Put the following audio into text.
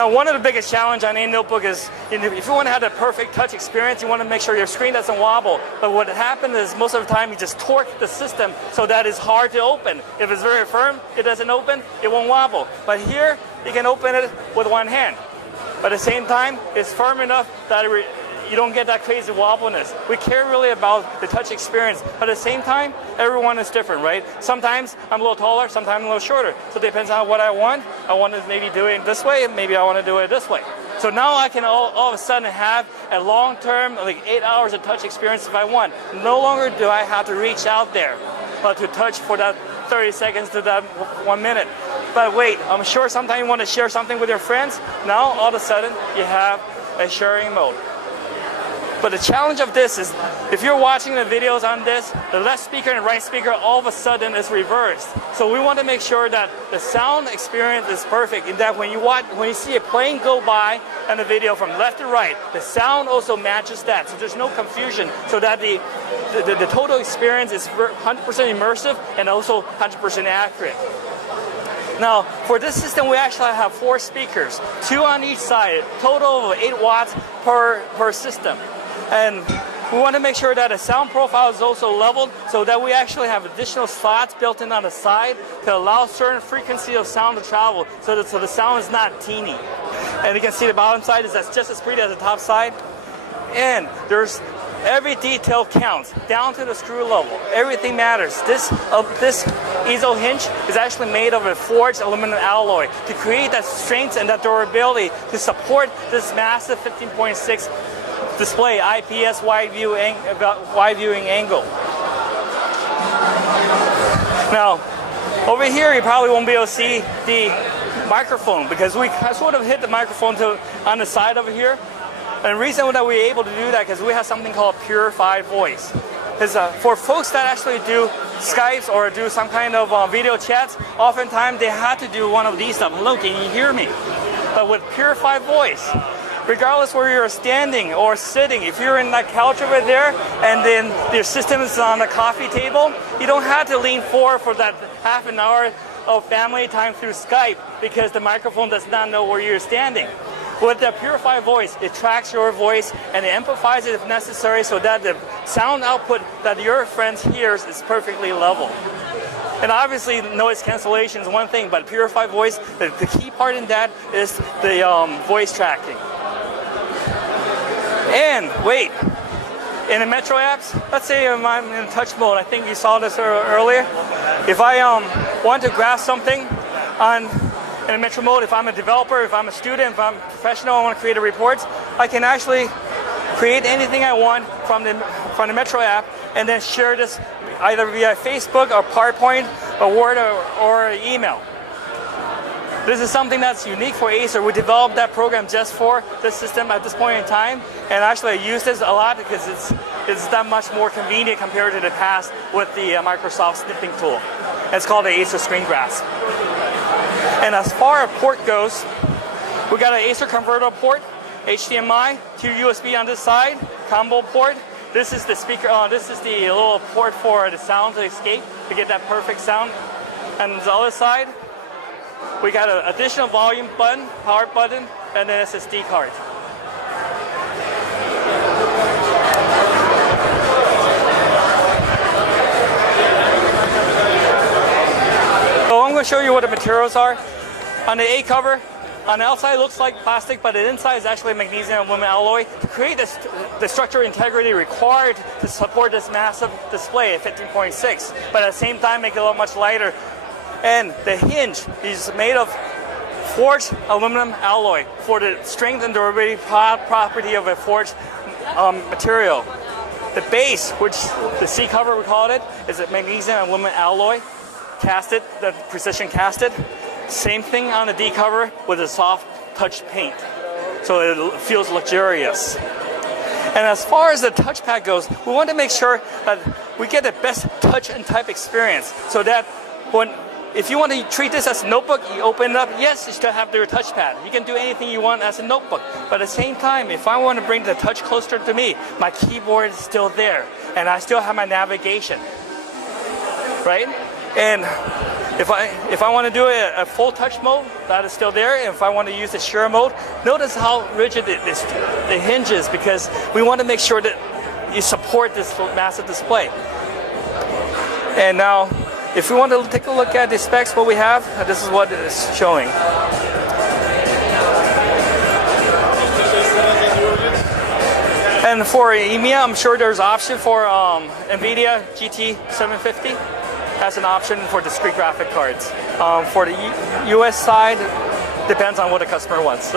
Now, one of the biggest challenges on any notebook is if you want to have the perfect touch experience, you want to make sure your screen doesn't wobble. But what happens is most of the time you just torque the system so that it's hard to open. If it's very firm, it doesn't open, it won't wobble. But here, you can open it with one hand. But at the same time, it's firm enough that you don't get that crazy wobbliness. We care really about the touch experience, but at the same time, everyone is different, right? Sometimes I'm a little taller, sometimes I'm a little shorter. So it depends on what I want. I want to maybe do it this way, maybe I want to do it this way. So now I can all of a sudden have a long-term, like 8 hours of touch experience if I want. No longer do I have to reach out there to touch for that 30 seconds to that 1 minute. But wait, I'm sure sometimes you want to share something with your friends. Now all of a sudden you have a sharing mode. But the challenge of this is, if you're watching the videos on this, the left speaker and right speaker all of a sudden is reversed. So we want to make sure that the sound experience is perfect, in that when you see a plane go by on the video from left to right, the sound also matches that. So there's no confusion, so that the total experience is 100% immersive and also 100% accurate. Now, for this system, we actually have 4 speakers, 2 on each side, total of 8 watts per system. And we want to make sure that the sound profile is also leveled, so that we actually have additional slots built in on the side to allow certain frequency of sound to travel, so the sound is not teeny. And you can see the bottom side is just as pretty as the top side. And there's every detail counts, down to the screw level. Everything matters. This easel hinge is actually made of a forged aluminum alloy to create that strength and that durability to support this massive 15.6 display IPS wide viewing angle. Now, over here you probably won't be able to see the microphone, because we sort of hit the microphone on the side over here. And the reason that we're able to do that is because we have something called purified voice. For folks that actually do Skypes or do some kind of video chats, oftentimes they have to do one of these stuff. Hello, can you hear me? But with purified voice, regardless where you're standing or sitting, if you're in that couch over there and then your system is on the coffee table, you don't have to lean forward for that half an hour of family time through Skype, because the microphone does not know where you're standing. With the purified voice, it tracks your voice and it amplifies it if necessary, so that the sound output that your friend hears is perfectly level. And obviously noise cancellation is one thing, but purified voice, the key part in that is the voice tracking. And wait, in the Metro apps, let's say I'm in touch mode. I think you saw this earlier. If I want to grasp something in the Metro mode, if I'm a developer, if I'm a student, if I'm a professional, I want to create a report, I can actually create anything I want from the Metro app and then share this either via Facebook or PowerPoint or Word or email. This is something that's unique for Acer. We developed that program just for this system at this point in time, and actually I use this a lot because it's that much more convenient compared to the past with the Microsoft snipping tool. It's called the Acer Screen Grasp. And as far as port goes, we got an Acer converter port, HDMI, 2 USB on this side, combo port. This is the speaker. This is the little port for the sound to escape to get that perfect sound. And the other side, we got an additional volume button, power button, and an SSD card. So I'm going to show you what the materials are. On the A cover, on the outside it looks like plastic, but the inside is actually magnesium and aluminum alloy to create the structural integrity required to support this massive display at 15.6, but at the same time make it a lot much lighter. And the hinge is made of forged aluminum alloy for the strength and durability property of a forged material. The base, which the C cover we call it, is a magnesium and aluminum alloy, casted, the precision casted. Same thing on the D cover with a soft touch paint, so it feels luxurious. And as far as the touchpad goes, we want to make sure that we get the best touch and type experience, so that if you want to treat this as a notebook, you open it up, yes, you still have your touchpad. You can do anything you want as a notebook. But at the same time, if I want to bring the touch closer to me, my keyboard is still there, and I still have my navigation, right? And If I want to do a full touch mode, that is still there. And if I want to use the Shure mode, notice how rigid it hinges, because we want to make sure that you support this massive display. And now, if we want to take a look at the specs, what we have, this is what it is showing. And for EMEA, I'm sure there's option for NVIDIA GT 750. Has an option for discrete graphic cards. For the US side, depends on what the customer wants.